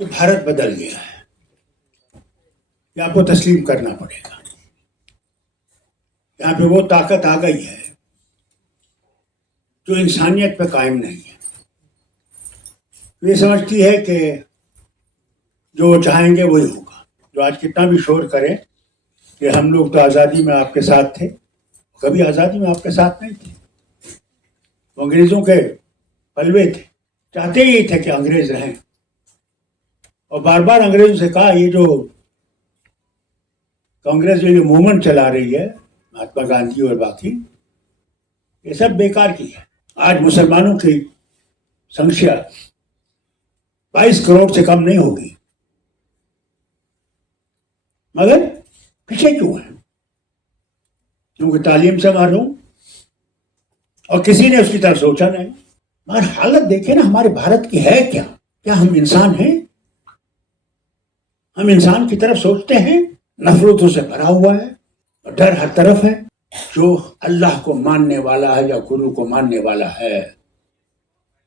کہ بھارت بدل گیا ہے، یہ آپ کو تسلیم کرنا پڑے گا۔ یہاں پہ وہ طاقت آ گئی ہے جو انسانیت پہ قائم نہیں ہے، یہ سمجھتی ہے کہ جو وہ چاہیں گے وہی ہوگا۔ جو آج کتنا بھی شور کرے کہ ہم لوگ تو آزادی میں آپ کے ساتھ تھے، کبھی آزادی میں آپ کے ساتھ نہیں تھے، وہ انگریزوں کے پلوے تھے، چاہتے ہی تھے کہ انگریز رہیں، اور بار بار انگریزوں سے کہا یہ جو کانگریس جو یہ موومنٹ چلا رہی ہے مہاتما گاندھی اور باقی، یہ سب بیکار کی ہے۔ آج مسلمانوں کی سنکھیا 22 کروڑ سے کم نہیں ہوگی، مگر پیچھے کیوں ہے؟ کیونکہ تعلیم سے محروم، اور کسی نے اس کی طرف سوچا نہیں۔ مگر حالت دیکھیں نا ہمارے بھارت کی ہے کیا؟ کیا ہم انسان ہیں؟ ہم انسان کی طرف سوچتے ہیں؟ نفرتوں سے بھرا ہوا ہے اور ڈر ہر طرف ہے۔ جو اللہ کو ماننے والا ہے یا گرو کو ماننے والا ہے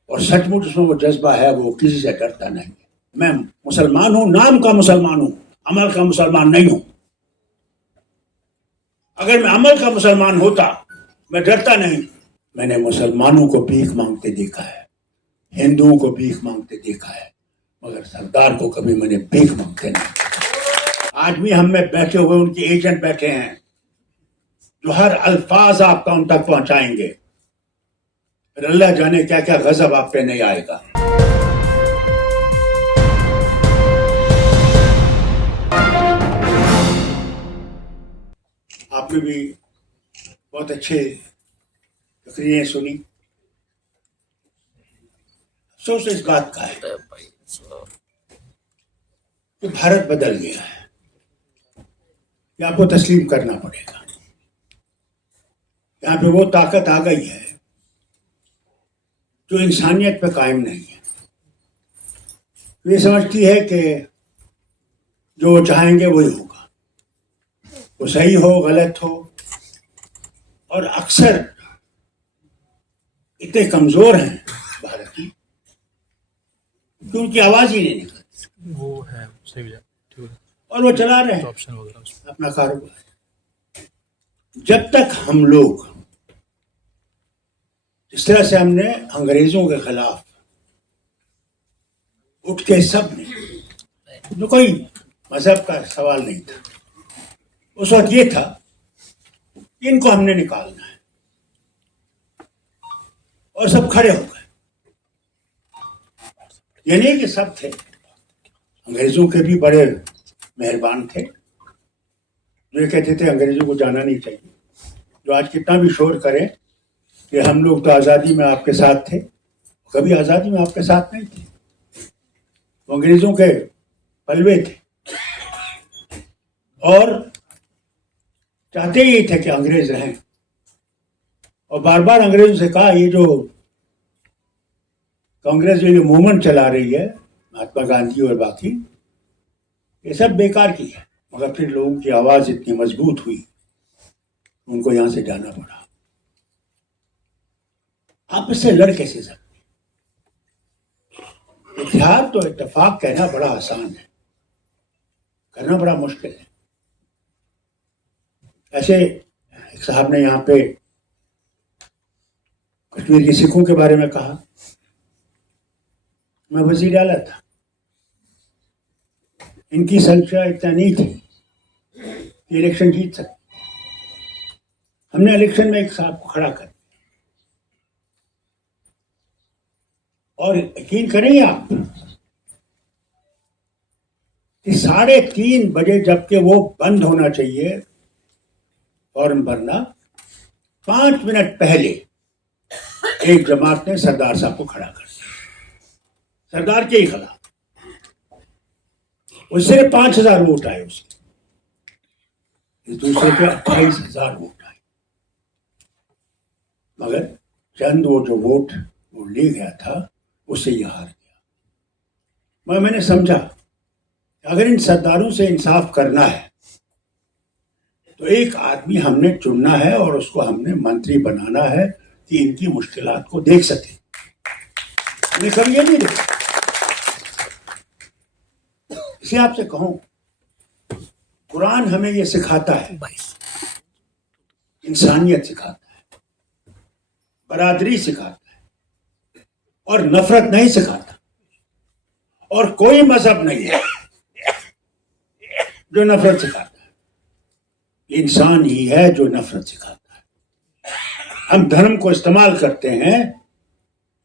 اور سچ مچ اس میں وہ جذبہ ہے، وہ کسی سے ڈرتا نہیں ہے۔ میں مسلمان ہوں، نام کا مسلمان ہوں، عمل کا مسلمان نہیں ہوں۔ اگر میں عمل کا مسلمان ہوتا میں ڈرتا نہیں۔ میں نے مسلمانوں کو بھیک مانگتے دیکھا ہے، ہندوؤں کو بھیک مانگتے دیکھا ہے، مگر سردار کو کبھی میں نے بھیک مانگتے نہیں۔ آج بھی ہم میں بیٹھے ہوئے ان کے ایجنٹ بیٹھے ہیں جو ہر الفاظ آپ کا ان تک پہنچائیں گے، پھر اللہ جانے کیا کیا غضب آپ پہ نہیں آئے گا۔ آپ نے بھی بہت اچھے تقریریں سنی۔ افسوس اس بات کا ہے کہ بھارت بدل گیا ہے، یہ آپ کو تسلیم کرنا پڑے گا۔ یہاں پہ وہ طاقت آ گئی ہے جو انسانیت پہ قائم نہیں ہے، یہ سمجھتی ہے کہ جو وہ چاہیں گے وہی ہوگا، وہ صحیح ہو غلط ہو، اور اکثر اتنے کمزور ہیں بھارت کی کہ ان کی آواز ہی نہیں نکلتی، وہ ہے صحیح ہے، ٹھیک ہے، اور وہ چلا رہے ہیں آپشن وغیرہ اس میں۔ اپنا کاروبار۔ جب تک ہم لوگ جس طرح سے ہم نے انگریزوں کے خلاف اٹھ کے سب نے، جو کوئی مذہب کا سوال نہیں تھا، اس وقت یہ تھا کہ ان کو ہم نے نکالنا ہے، اور سب کھڑے ہو گئے۔ یہ نہیں کہ سب تھے، انگریزوں کے بھی بڑے مہربان تھے جو یہ کہتے تھے انگریزوں کو جانا نہیں چاہیے۔ جو آج کتنا بھی شور کرے کہ ہم لوگ تو آزادی میں آپ کے ساتھ تھے، کبھی آزادی میں آپ کے ساتھ نہیں تھے، وہ انگریزوں کے پلوے تھے، اور چاہتے ہی تھے کہ انگریز رہیں، اور بار بار انگریزوں سے کہا یہ جو کانگریس جو یہ موومنٹ چلا رہی ہے مہاتما گاندھی اور باقی، یہ سب بیکار کی ہے، مگر پھر لوگوں کی آواز اتنی مضبوط ہوئی ان کو یہاں سے جانا پڑا۔ آپ اس سے لڑ کیسے سکتے؟ اتحاد تو اتفاق کہنا بڑا آسان ہے، کرنا بڑا مشکل ہے۔ ایسے ایک صاحب نے یہاں پہ کشمیر کے سکھوں کے بارے میں کہا، میں وزیر اعلیٰ تھا، ان کی سنکھیا اتنا نہیں تھی کہ الیکشن جیت سکتے، ہم نے الیکشن میں ایک صاحب کو کھڑا کر دیا، اور یقین کریں آپ کہ 3:30 بجے جبکہ وہ بند ہونا چاہیے فارم بھرنا، 5 منٹ پہلے ایک جماعت نے سردار صاحب کو کھڑا کر دیا، سردار کے ہی خلاف، اس سے 5,000 ووٹ آئے، اس کے اس دوسرے کے 28,000 ووٹ آئے، مگر چند وہ جو ووٹ وہ لے گیا تھا اس سے یہ ہار گیا۔ میں نے سمجھا کہ اگر ان سرداروں سے انصاف کرنا ہے تو ایک آدمی ہم نے چننا ہے اور اس کو ہم نے منتری بنانا ہے کہ ان کی مشکلات کو دیکھ سکے۔ ہم نے کبھی یہ نہیں دیکھا، سے آپ سے کہوں قرآن ہمیں یہ سکھاتا ہے, انسانیت سکھاتا ہے, برادری سکھاتا ہے, اور نفرت نہیں سکھاتا. اور کوئی مذہب نہیں ہے جو نفرت سکھاتا ہے. انسان ہی ہے جو نفرت سکھاتا ہے. ہم دھرم کو استعمال کرتے ہیں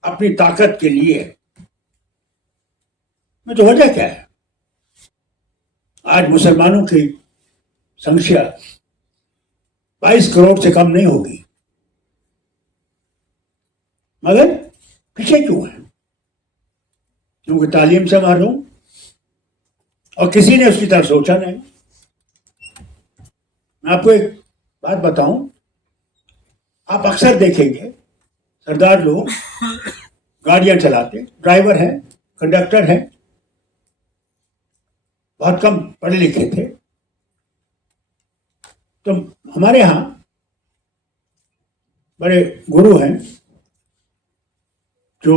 اپنی طاقت کے لیے. میں تو وجہ کیا ہے؟ آج مسلمانوں کی سنکھیا 22 کروڑ سے کم نہیں ہوگی, مگر پیچھے کیوں ہے؟ کیونکہ تعلیم سے محروم, اور کسی نے اس کی طرف سوچا نہیں. میں آپ کو ایک بات بتاؤں, آپ اکثر دیکھیں گے سردار لوگ گاڑیاں چلاتے, ڈرائیور ہیں, کنڈکٹر ہیں, بہت کم پڑھے لکھے تھے. تو ہمارے ہاں بڑے گرو ہیں جو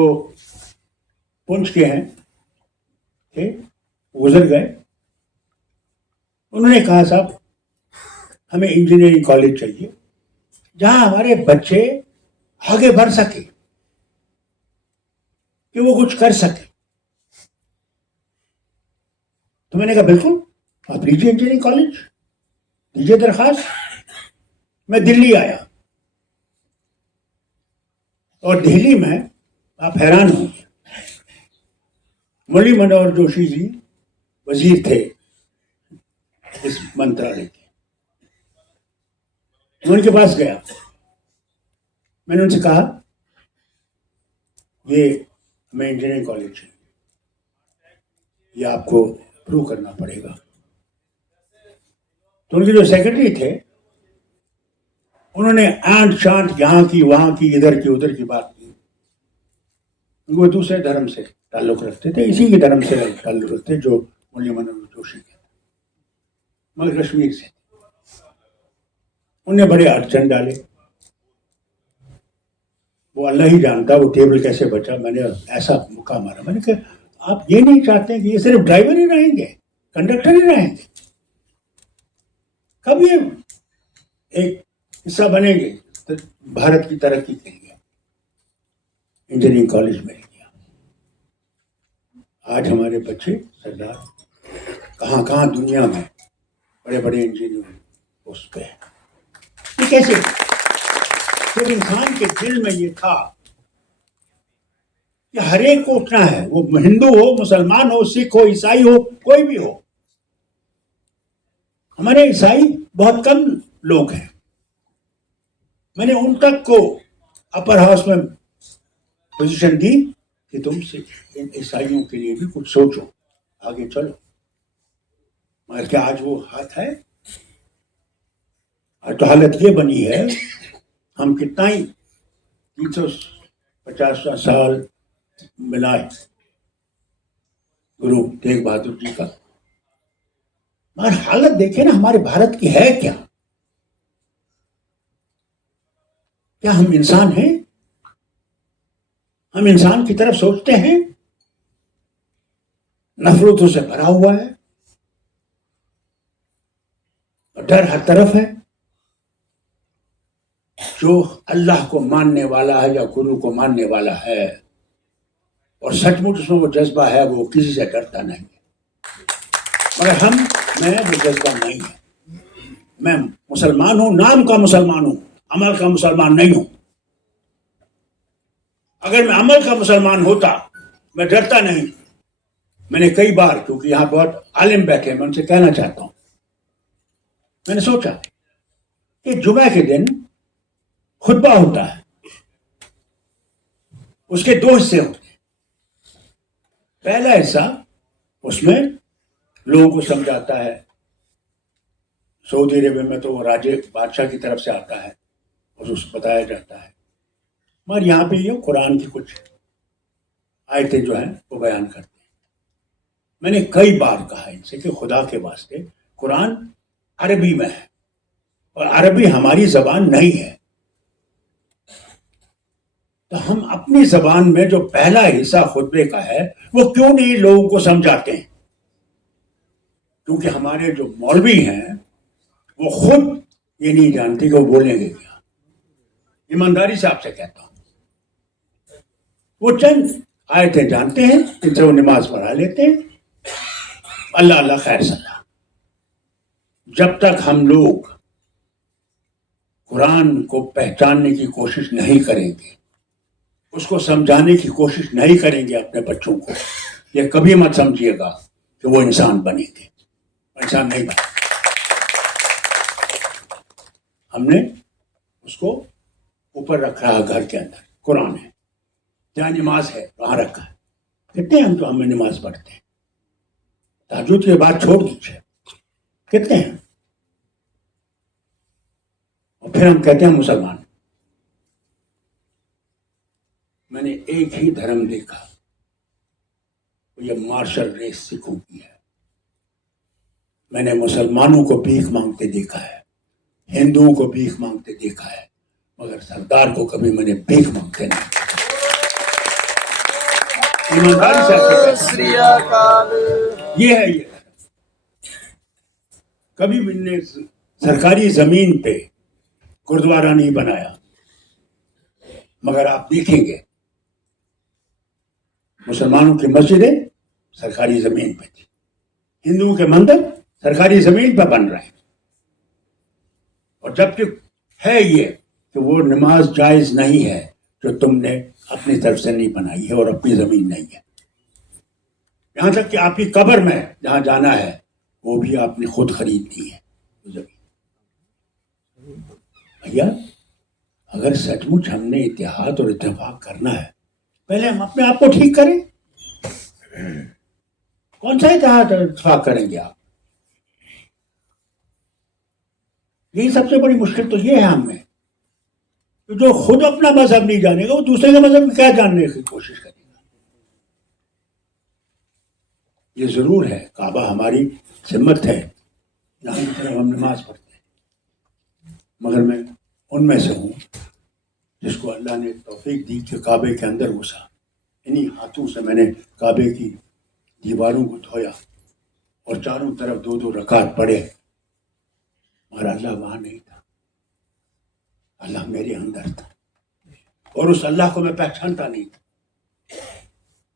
پونچھ کے ہیں تھے, گزر گئے. انہوں نے کہا صاحب ہمیں انجینئرنگ کالج چاہیے جہاں ہمارے بچے آگے بڑھ سکے, کہ وہ کچھ کر سکے. تو میں نے کہا بالکل آپ لیجیے انجینئرنگ کالج, دیجیے درخواست. میں دلی آیا, اور دہلی میں آپ حیران ہوں گے, مرلی منوہر جوشی جی وزیر تھے اس منترالے کے. میں ان کے پاس گیا, میں نے ان سے کہا یہ ہمیں انجینئرنگ کالج چاہیے, یہ آپ کو اپروو کرنا پڑے گا. تو ان کے جو سیکرٹری تھے انہوں نے آنٹ شانٹ یہاں کی وہاں کی ادھر کی ادھر کی بات کی. وہ دوسرے دھرم سے تعلق رکھتے تھے, اسی کے دھرم سے تعلق رکھتے جو مرلی منوہر جوشی کے, مگر کشمیر سے. انہوں نے بڑے اڑچن ڈالے. وہ اللہ ہی جانتا وہ ٹیبل کیسے بچا. میں نے ایسا مکہ مارا, میں نے کہا آپ یہ نہیں چاہتے کہ یہ صرف ڈرائیور ہی رہیں گے, کنڈکٹر ہی رہیں گے, کب یہ ایک حصہ بنیں گے بھارت کی ترقی کے لیے. انجینئرنگ کالج میں گیا. آج ہمارے بچے سردار کہاں کہاں دنیا میں بڑے بڑے انجینئر پوسٹ پہ ہیں. یہ کیسے؟ جب انسان کے دل میں یہ تھا کہ ہر ایک کو اٹھنا ہے, وہ ہندو ہو, مسلمان ہو, سکھ ہو, عیسائی ہو, کوئی بھی ہو. ہمارے عیسائی بہت کم لوگ ہیں. میں نے ان تک کو اپر ہاؤس میں پوزیشن دی کہ تم سے ان عیسائیوں کے لیے بھی کچھ سوچو, آگے چلو. مگر کیا آج وہ ہاتھ ہے؟ آج تو حالت یہ بنی ہے, ہم کتنا ہی 350 سال ملائے گرو تیغ بہادر جی کا, مگر حالت دیکھیں نا ہمارے بھارت کی ہے کیا؟ کیا ہم انسان ہیں؟ ہم انسان کی طرف سوچتے ہیں؟ نفرتوں سے بھرا ہوا ہے, ڈر ہر طرف ہے. جو اللہ کو ماننے والا ہے یا گرو کو ماننے والا ہے اور سچ مچ اس میں وہ جذبہ ہے, وہ کسی سے ڈرتا نہیں ہے. مگر میں وہ جذبہ نہیں ہے. میں مسلمان ہوں, نام کا مسلمان ہوں, عمل کا مسلمان نہیں ہوں. اگر میں عمل کا مسلمان ہوتا میں ڈرتا نہیں. میں نے کئی بار, کیونکہ یہاں بہت عالم بیٹھے, میں ان سے کہنا چاہتا ہوں, میں نے سوچا کہ جمعہ کے دن خطبہ ہوتا ہے, اس کے 2 حصے ہوتے ہیں. پہلا حصہ اس میں لوگوں کو سمجھاتا ہے. سعودی عربیہ میں تو وہ راجے بادشاہ کی طرف سے آتا ہے اور اس کو بتایا جاتا ہے. مگر یہاں پہ یہ قرآن کی کچھ آیتیں جو ہیں وہ بیان کرتے ہیں. میں نے کئی بار کہا ان سے کہ خدا کے واسطے قرآن عربی میں ہے اور عربی ہماری زبان نہیں ہے, تو ہم اپنی زبان میں جو پہلا حصہ خطبے کا ہے وہ کیوں نہیں لوگوں کو سمجھاتے ہیں؟ کیونکہ ہمارے جو مولوی ہیں وہ خود یہ نہیں جانتے کہ وہ بولیں گے کیا. ایمانداری سے آپ سے کہتا ہوں, وہ چند آیتیں جانتے ہیں, ان سے وہ نماز پڑھا لیتے ہیں. اللہ اللہ خیر صلاح. جب تک ہم لوگ قرآن کو پہچاننے کی کوشش نہیں کریں گے, اس کو سمجھانے کی کوشش نہیں کریں گے اپنے بچوں کو, یہ کبھی مت سمجھیے گا کہ وہ انسان بنیں گے. انسان نہیں بنے. ہم نے اس کو اوپر رکھا ہے گھر کے اندر, قرآن ہے, جہاں نماز ہے وہاں رکھا ہے. کتنے ہم تو ہمیں نماز پڑھتے ہیں, تہجد کے بعد چھوڑ دیجیے, کتنے ہیں؟ اور پھر ہم کہتے ہیں مسلمان. میں نے ایک ہی دھرم دیکھا, یہ مارشل ریس سکھوں کی ہے. میں نے مسلمانوں کو بھیک مانگتے دیکھا ہے, ہندوؤں کو بھیک مانگتے دیکھا ہے, مگر سردار کو کبھی میں نے بھیک مانگتے نہیں. ایمانداری سے یہ ہے یہ. کبھی میں نے سرکاری زمین پہ گردوارہ نہیں بنایا, مگر آپ دیکھیں گے مسلمانوں کی مسجدیں سرکاری زمین پہ تھی, ہندوؤں کے مندر سرکاری زمین پہ بن رہے ہیں. اور جبکہ ہے یہ کہ وہ نماز جائز نہیں ہے جو تم نے اپنی طرف سے نہیں بنائی ہے اور اپنی زمین نہیں ہے. یہاں تک کہ آپ کی قبر میں جہاں جانا ہے وہ بھی آپ نے خود خریدنی ہے زمین. بھیا اگر سچ مچ ہم نے اتحاد اور اتفاق کرنا ہے, پہلے ہم اپنے آپ کو ٹھیک کریں. کون سا اتحاد اور اتفاق کریں گے آپ؟ یہی سب سے بڑی مشکل تو یہ ہے ہم میں, کہ جو خود اپنا مذہب نہیں جانے گا وہ دوسرے کا مذہب کیا جاننے کی کوشش کرے گا. یہ ضرور ہے کعبہ ہماری سمت ہے جہاں کی طرف ہم نماز پڑھتے ہیں, مگر میں ان میں سے ہوں جس کو اللہ نے توفیق دی کہ کعبے کے اندر گھسا. انہی ہاتھوں سے میں نے کعبے کی دیواروں کو دھویا اور چاروں طرف 2-2 رکعت پڑھے, مگر اللہ وہاں نہیں تھا, اللہ میرے اندر تھا, اور اس اللہ کو میں پہچانتا نہیں تھا.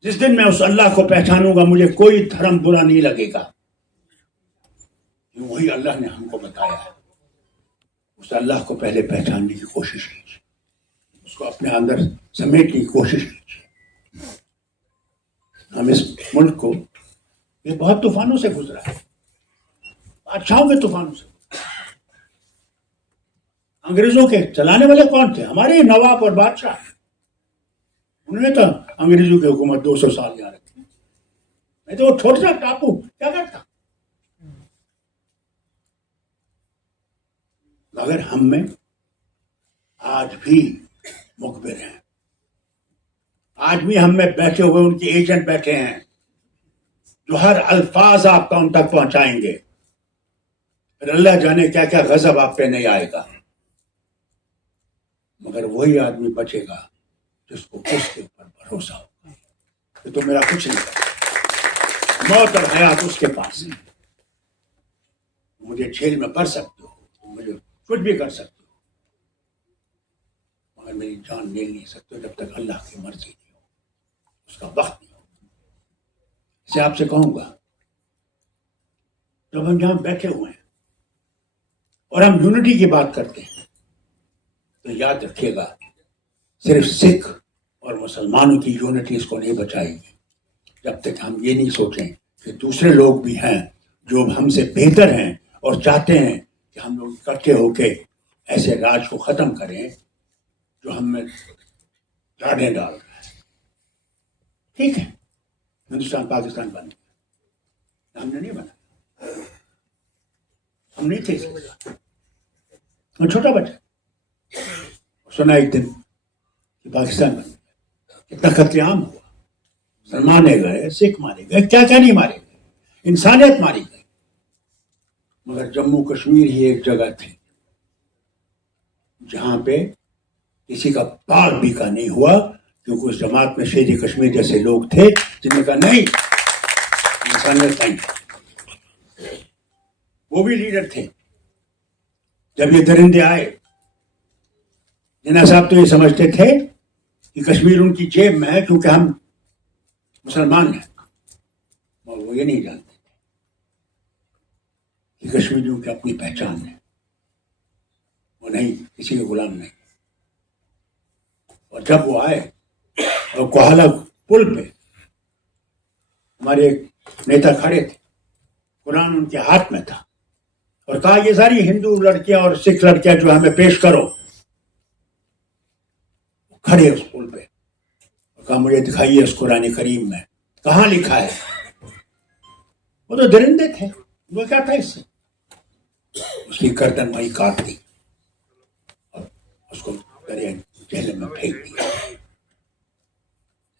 جس دن میں اس اللہ کو پہچانوں گا مجھے کوئی دھرم برا نہیں لگے گا, وہی اللہ نے ہم کو بتایا ہے. اس اللہ کو پہلے پہچاننے کی کوشش کیجیے, اس کو اپنے اندر سمیٹنے کی کوشش کیجیے. ہم اس ملک کو یہ بہت طوفانوں سے گزرا ہے, بادشاہوں کے طوفانوں سے. انگریزوں کے چلانے والے کون تھے؟ ہمارے نواب اور بادشاہ. انہوں نے تو انگریزوں کی حکومت 200 سال یہاں رکھی. نہیں تو وہ چھوٹا سا ٹاپو کیا کرتا. مگر ہم میں آج بھی مخبر ہیں, آج بھی ہم میں بیٹھے ہوئے ان کے ایجنٹ بیٹھے ہیں جو ہر الفاظ آپ کا ان تک پہنچائیں گے. پھر اللہ جانے کیا کیا غضب آپ پہ نہیں آئے گا, مگر وہی آدمی بچے گا جس کو اس کے اوپر بھروسہ ہوگا کہ تو میرا کچھ نہیں کرتا, موت اور حیات اس کے پاس ہے. مجھے جیل میں پڑ سکتے ہو, مجھے کچھ بھی کر سکتے ہو, مگر میری جان لے نہیں سکتے جب تک اللہ کی مرضی نہیں ہو, اس کا وقت نہیں ہو. اسے آپ سے کہوں گا, جب ہم یہاں بیٹھے ہوئے ہیں اور ہم یونٹی کی بات کرتے ہیں تو یاد رکھیے گا صرف سکھ اور مسلمانوں کی یونٹی اس کو نہیں بچائے گی جب تک ہم یہ نہیں سوچیں کہ دوسرے لوگ بھی ہیں جو ہم سے بہتر ہیں اور چاہتے ہیں کہ ہم لوگ اکٹھے ہو کے ایسے راج کو ختم کریں جو ہم میں راڑیں ڈال رہا ہے. ٹھیک ہے, ہندوستان پاکستان بن گیا, ہم نے نہیں بنا, ہم نہیں تھے, اور چھوٹا بچہ سنا ایک دن کہ پاکستان بن گیا, کتنا قتل عام ہوا, مسلمانے گئے, سکھ مارے گئے, کیا کیا نہیں مارے گئے, انسانیت ماری گئی. مگر جموں کشمیر ہی ایک جگہ تھی جہاں پہ کسی کا پاک بھی کا نہیں ہوا, کیونکہ اس جماعت میں شیر کشمیر جیسے لوگ تھے جنہوں نے کہا نہیں, انسانیت نہیں. وہ بھی لیڈر تھے. جب یہ درندے آئے, جناح صاحب تو یہ سمجھتے تھے کہ کشمیر ان کی جیب میں ہے کیونکہ ہم مسلمان ہیں, اور وہ یہ نہیں جانتے کہ کشمیریوں کی اپنی پہچان ہے, وہ نہیں کسی کے غلام نہیں. اور جب وہ آئے اور کوہالہ پل پہ ہمارے ایک نیتا کھڑے تھے, قرآن ان کے ہاتھ میں تھا, اور کہا یہ ساری ہندو لڑکیاں اور سکھ لڑکیاں جو ہمیں پیش کرو. کھڑے اس پل پہ اور کہا مجھے دکھائیے اس قرآن کریم میں کہاں لکھا ہے. وہ تو درندے تھے, وہ کیا تھا اس سے, اس کی گردن وہیں کاٹ دی اور اس کو دریا جہنم میں پھینک دیا.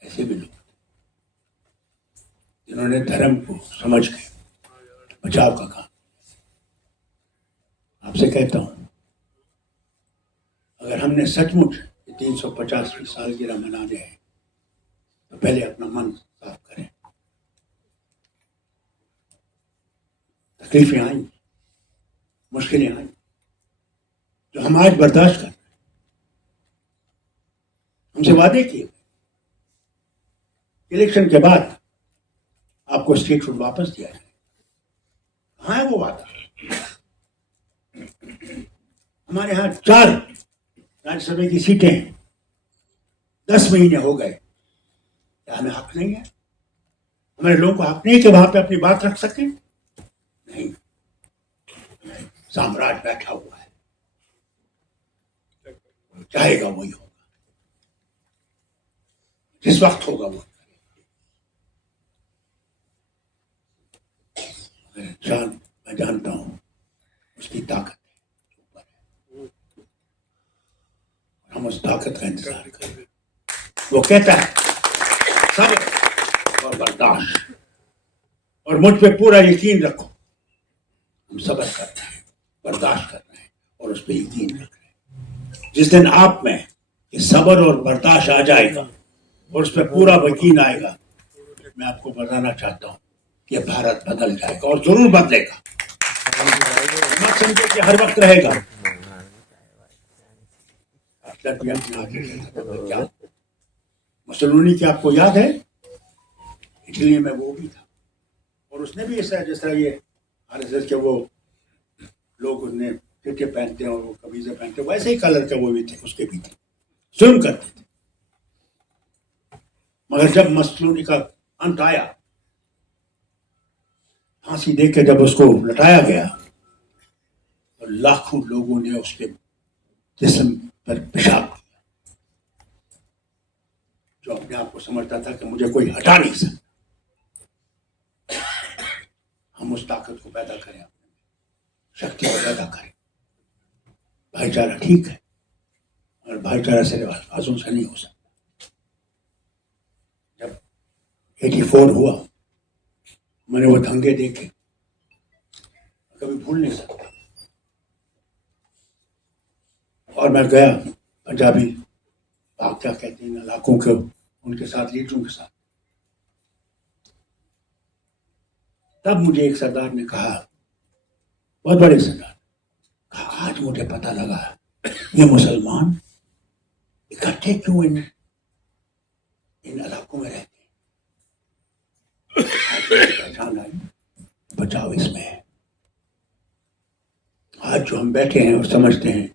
ایسے بھی لوگ جنہوں نے دھرم کو سمجھ کے بچاؤ کا کام. آپ سے کہتا ہوں, اگر ہم نے سچ مچ 350ویں سالگرہ منانے ہیں تو پہلے اپنا من صاف کریں. تکلیفیں آئیں, مشکلیں آئیں جو ہم آج برداشت کر رہے ہیں. ہم سے وعدے کیے الیکشن کے بعد آپ کو اسٹیٹ فوڈ واپس دیا جائے. کہاں ہے وہ وعدہ؟ ہمارے ہاں 4 راجیہ سبھا کی سیٹیں ہیں, 10 مہینے ہو گئے. کیا ہمیں حق نہیں ہے؟ ہمارے لوگوں کو حق نہیں ہے کہ وہاں پہ اپنی بات رکھ سکیں؟ نہیں, سامراج بیٹھا ہوا ہے, چاہے گا وہی ہوگا, جس وقت ہوگا وہ. انسان میں جانتا ہوں اس کی طاقت ہے, ہم اس طاقت کا انتظار کریں. وہ کہتا ہے صبر اور برداشت, اور مجھ پہ پورا یقین رکھو. ہم صبر کر رہے ہیں, برداشت کر رہے ہیں, اور اس پہ یقین رکھ رہے ہیں. جس دن آپ میں یہ صبر اور برداشت آ جائے گا اور اس پہ پورا یقین آئے گا, میں آپ کو بتانا چاہتا ہوں کہ بھارت بدل جائے گا, اور ضرور بدلے گا. مت سمجھے کہ ہر وقت رہے گا. مسلونی کی آپ کو یاد ہے, اٹلی میں وہ بھی تھا, اور اس نے بھی ایسا جس طرح یہ RSS کے وہ لوگ اس نے ٹکے پہنتے ہیں اور وہ قمیضیں پہنتے ہیں, ویسے ہی کلر کے وہ بھی تھے, اس کے بھی تھے, ظلم کرتے تھے. مگر جب مسلونی کا انت آیا, پھانسی دے کے جب اس کو لٹایا گیا, تو لاکھوں لوگوں نے اس کے جسم پر پیشاب کیا. جو اپنے آپ کو سمجھتا تھا کہ مجھے کوئی ہٹا نہیں سکتا. ہم اس طاقت کو پیدا کریں, شکتی کو پیدا کریں. بھائی چارہ ٹھیک ہے, اور بھائی چارہ صرف الفاظوں سے نہیں ہو سکتا. جب 84 ہوا, میں نے وہ دھنگے دیکھے, کبھی بھول نہیں سکتا. اور میں گیا پنجابی آپ کیا کہتے ہیں علاقوں کے, ان کے ساتھ, لیڈروں کے ساتھ. تب مجھے ایک سردار نے کہا, بہت بڑے سردار, کہا آج مجھے پتہ لگا یہ مسلمان اکٹھے کیوں ان علاقوں میں رہتے ہیں. پہچان آئی, بچاؤ اس میں ہے. آج جو ہم بیٹھے ہیں اور سمجھتے ہیں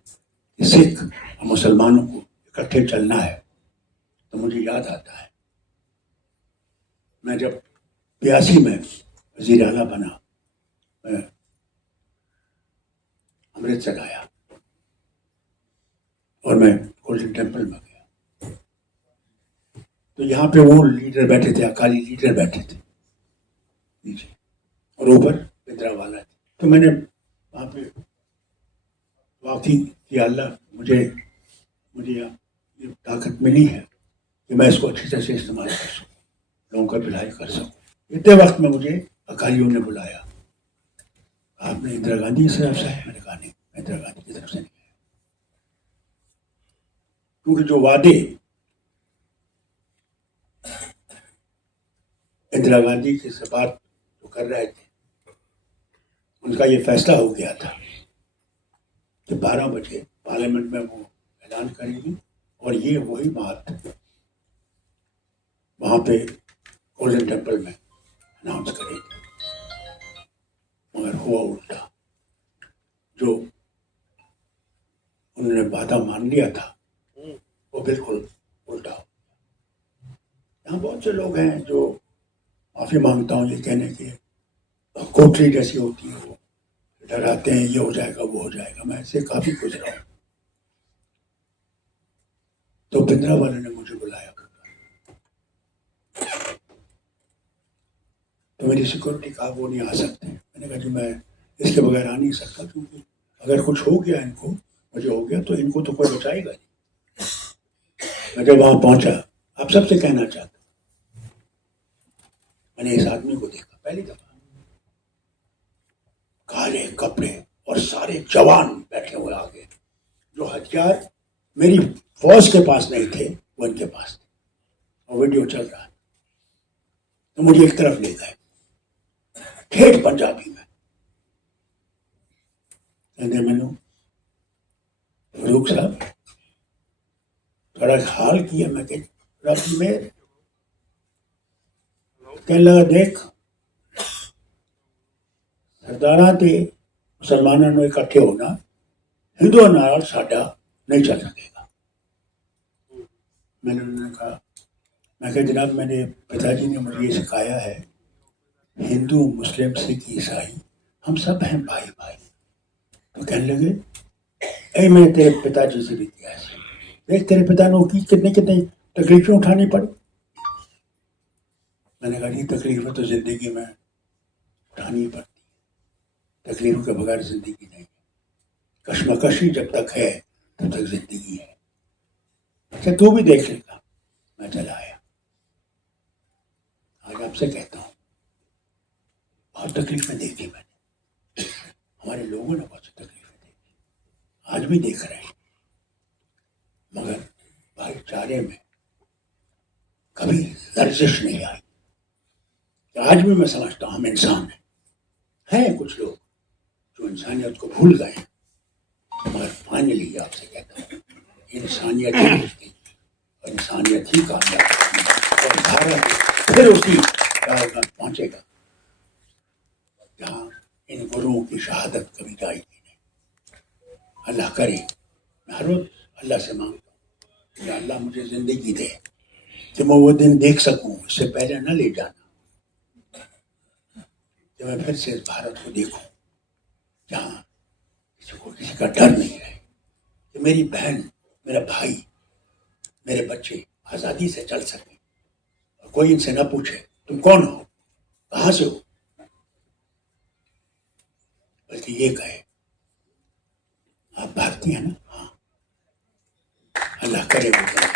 کہ سکھ اور مسلمانوں کو اکٹھے چلنا ہے, تو مجھے یاد آتا ہے میں جب 82 میں وزیر اعلیٰ بنا, میں امرتسر آیا اور میں گولڈن ٹیمپل میں گیا, تو یہاں پہ وہ لیڈر بیٹھے تھے, اکالی لیڈر بیٹھے تھے نیچے, اور اوپر پندرا والا تھے. تو میں نے وہاں پہ واقعی کہ اللہ مجھے یہ طاقت ملی ہے کہ میں اس کو اچھی طرح سے استعمال کر سکوں, لوگوں کا بھلائی کر سکوں. اتنے وقت میں مجھے اکالیوں نے بلایا, آپ نے اندرا گاندھی کی طرف سے ہے؟ میں نے کہا نہیں, میں اندرا گاندھی کی طرف سے نہیں. کیونکہ جو وعدے اندرا گاندھی کے سے بات جو کر رہے تھے, ان کا یہ فیصلہ ہو گیا تھا کہ 12 بجے پارلیمنٹ میں وہ اعلان کریں گی اور یہ وہی بات وہاں پہ گولڈن ٹیمپل میں اناؤنس کریں گے. مگر ہوا الٹا. جو انہوں نے وعدہ مان لیا تھا وہ بالکل الٹا ہو. یہاں بہت سے لوگ ہیں جو معافی مانگتا ہوں یہ کہنے کے کوٹری جیسی ہوتی ہے، وہ ڈراتے ہیں یہ ہو جائے گا وہ ہو جائے گا. میں ایسے کافی گزرا ہوں. تو بندرا والے نے مجھے بلایا تو میری سیکورٹی کہا وہ نہیں آ سکتے. میں نے کہا جی میں اس کے بغیر آ نہیں سکتا، کیونکہ اگر کچھ ہو گیا ان کو، مجھے ہو گیا تو ان کو تو کوئی بچائے گا نہیں. میں جب وہاں پہنچا آپ سب سے کہنا چاہتا ہوں، میں نے اس آدمی کو دیکھا پہلی دفعہ، کالے کپڑے اور سارے جوان بیٹھے ہوئے آگے. جو ہتھیار میری فوج کے پاس نہیں تھے وہ ان کے پاس تھے، اور ویڈیو چل رہا ہے. تو مجھے ایک طرف لے گئے ٹھیٹ پنجابی میں. کہتے میں نے فاروق صاحب تھوڑا حال کیا. میں کہ رب میں کہنے لگا دیکھ سرداراں تے مسلمانوں نے اکٹھے ہونا ہندوؤں نال ساڈا نہیں چل سکے گا. میں نے انہوں نے کہا، میں کہ جناب میرے پتا جی نے مجھے یہ سکھایا ہے ہندو مسلم سکھ عیسائی ہم سب ہیں بھائی بھائی. تو کہنے لگے اے میں تیرے پتا جی سے بھی کیا ہے، دیکھ تیرے پتا نے کی کتنی کتنی تکلیفیں اٹھانی پڑی. میں نے کہا جی تکلیفیں تو زندگی میں اٹھانی ہی پڑتی ہے، تکلیفوں کے بغیر زندگی نہیں. کشمکشی جب تک ہے تب تک زندگی ہے. اچھا تو بھی دیکھ لے گا. میں چلا آیا. آج آپ سے کہتا ہوں بہت تکلیفیں دیکھی میں نے، ہمارے لوگوں نے بہت سی تکلیفیں دیکھی، آج بھی دیکھ رہے ہیں. مگر بھائی چارے میں کبھی لرزش نہیں آئی. آج بھی میں سمجھتا ہوں ہم انسان ہیں کچھ لوگ جو انسانیت کو بھول گئے ہیں. مگر فائنلی آپ سے کہتا ہوں انسانیت ہی جیتتی اور انسانیت ہی کامیاب ہوگی اور بھارت پھر اسی راہ پر پہنچے گا جہاں ان گروؤں کی شہادت کبھی جائے گی نہیں. اللہ کرے. میں ہر روز اللہ سے مانگتا ہوں کہ اللہ مجھے زندگی دے کہ میں وہ دن دیکھ سکوں، اس سے پہلے نہ لے جانا، کہ میں پھر سے اس بھارت کو دیکھوں جہاں کسی کو کسی کا ڈر نہیں رہے، کہ میری بہن میرا بھائی میرے بچے آزادی سے چل سکیں اور کوئی ان سے نہ پوچھے تم کون ہو کہاں سے ہو، بلکہ یہ کہے آپ بھارتی ہیں نا. ہاں اللہ کرے وہ کرے.